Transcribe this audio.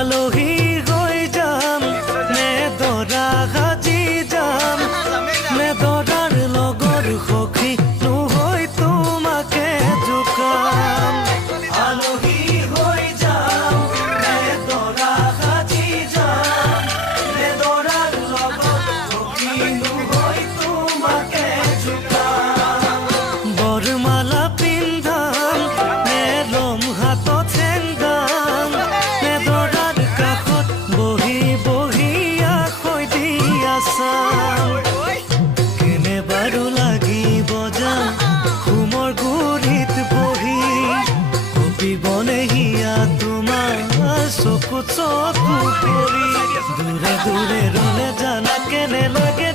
আলহী হৈ যাম নে দৰা সাজি যাম নে দৰাৰ লগৰ সখী নহৈ তোমাকে জোকাম আলহী হৈ যাম নে দৰা সাজি যাম নে দৰাৰ লগৰ সখী নহৈ তোমাকে জোকাম বৰমালা পিন্ধাম নে লম হাতত চেংগাম নে দৰাৰ কাষত বহি বহি আখৈ দি আছাম কেনে বাৰু লাগিব যাম ঘুমৰ গুৰিত বহি কপিবনে হিয়া তোমাৰ চকুত চকু পৰি দূৰে দূৰে ৰলে জানা কেনে লাগে